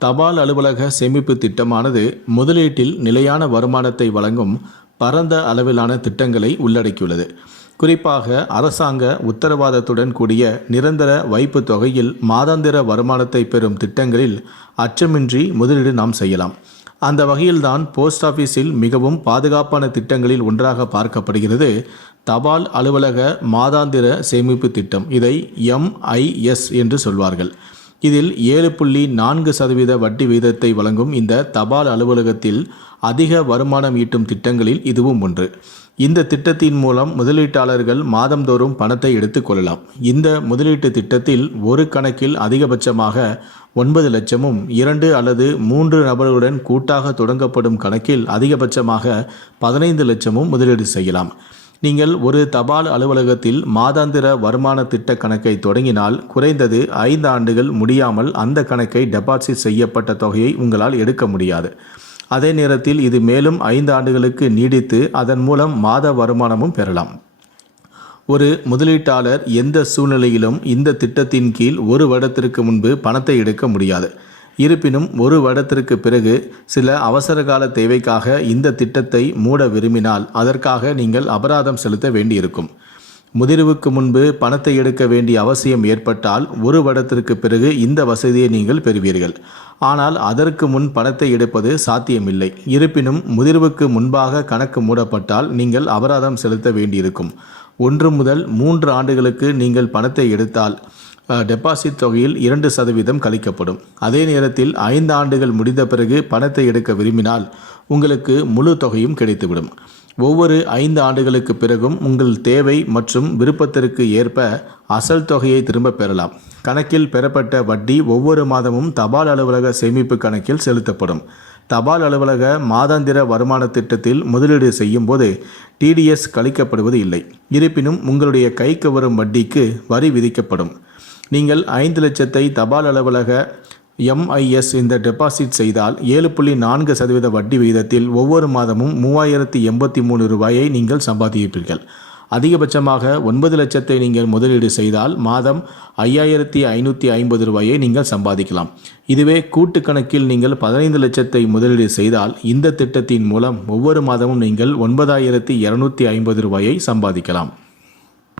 தபால் அலுவலக சேமிப்பு திட்டமானது முதலீட்டில் நிலையான வருமானத்தை வழங்கும் பரந்த அளவிலான திட்டங்களை உள்ளடக்கியுள்ளது. குறிப்பாக அரசாங்க உத்தரவாதத்துடன் கூடிய நிரந்தர வைப்பு தொகையில் மாதாந்திர வருமானத்தை பெறும் திட்டங்களில் அச்சமின்றி முதலீடு நாம் செய்யலாம். அந்த வகையில்தான் போஸ்ட் ஆஃபீஸில் மிகவும் பாதுகாப்பான திட்டங்களில் ஒன்றாக பார்க்கப்படுகிறது தபால் அலுவலக மாதாந்திர சேமிப்பு திட்டம். இதை MIS என்று சொல்வார்கள். இதில் 7.4% வட்டி வீதத்தை வழங்கும் இந்த தபால் அலுவலகத்தில் அதிக வருமானம் ஈட்டும் திட்டங்களில் இதுவும் ஒன்று. இந்த திட்டத்தின் மூலம் முதலீட்டாளர்கள் மாதந்தோறும் பணத்தை எடுத்துக்கொள்ளலாம். இந்த முதலீட்டு திட்டத்தில் ஒரு கணக்கில் அதிகபட்சமாக 9 லட்சமும் 2 அல்லது 3 நபர்களுடன் கூட்டாக தொடங்கப்படும் கணக்கில் அதிகபட்சமாக 15 லட்சமும் முதலீடு செய்யலாம். நீங்கள் ஒரு தபால் அலுவலகத்தில் மாதாந்திர வருமான திட்ட கணக்கை தொடங்கினால் குறைந்தது 5 ஆண்டுகள் முடியாமல் அந்த கணக்கை டெபாசிட் செய்யப்பட்ட தொகையை உங்களால் எடுக்க முடியாது. அதே நேரத்தில் இது மேலும் 5 ஆண்டுகளுக்கு நீடித்து அதன் மூலம் மாத வருமானமும் பெறலாம். ஒரு முதலீட்டாளர் எந்த சூழ்நிலையிலும் இந்த திட்டத்தின் கீழ் 1 வருடத்திற்கு முன்பு பணத்தை எடுக்க முடியாது. இருப்பினும் 1 வருடத்திற்கு பிறகு சில அவசரகால தேவைக்காக இந்த திட்டத்தை மூட விரும்பினால் அதற்காக நீங்கள் அபராதம் செலுத்த வேண்டியிருக்கும். முதிர்வுக்கு முன்பு பணத்தை எடுக்க வேண்டிய அவசியம் ஏற்பட்டால் 1 வருடத்திற்கு பிறகு இந்த வசதியை நீங்கள் பெறுவீர்கள். ஆனால் அதற்கு முன் பணத்தை எடுப்பது சாத்தியமில்லை. இருப்பினும் முதிர்வுக்கு முன்பாக கணக்கு மூடப்பட்டால் நீங்கள் அபராதம் செலுத்த வேண்டியிருக்கும். 1 முதல் 3 ஆண்டுகளுக்கு நீங்கள் பணத்தை எடுத்தால் டெபாசிட் தொகையில் 2% கழிக்கப்படும். அதே நேரத்தில் 5 ஆண்டுகள் முடிந்த பிறகு பணத்தை எடுக்க விரும்பினால் உங்களுக்கு முழு தொகையும் கிடைத்துவிடும். ஒவ்வொரு 5 ஆண்டுகளுக்கு பிறகும் உங்கள் தேவை மற்றும் விருப்பத்திற்கு ஏற்ப அசல் தொகையை திரும்ப பெறலாம். கணக்கில் பெறப்பட்ட வட்டி ஒவ்வொரு மாதமும் தபால் அலுவலக சேமிப்பு கணக்கில் செலுத்தப்படும். தபால் அலுவலக மாதாந்திர வருமான திட்டத்தில் முதலீடு செய்யும் போது TDS கழிக்கப்படுவது இல்லை. இருப்பினும் உங்களுடைய கைக்கு வரும் வட்டிக்கு வரி விதிக்கப்படும். நீங்கள் 5 லட்சத்தை தபால் அலுவலக MIS இந்த டெபாசிட் செய்தால் 7.4% வட்டி விகிதத்தில் ஒவ்வொரு மாதமும் 3083 ரூபாயை நீங்கள் சம்பாதிப்பீர்கள். அதிகபட்சமாக 9 லட்சத்தை நீங்கள் முதலீடு செய்தால் மாதம் 5550 ரூபாயை நீங்கள் சம்பாதிக்கலாம். இதுவே கூட்டு கணக்கில் நீங்கள் 15 லட்சத்தை முதலீடு செய்தால் இந்த திட்டத்தின் மூலம் ஒவ்வொரு மாதமும் நீங்கள் 9250 ரூபாயை சம்பாதிக்கலாம்.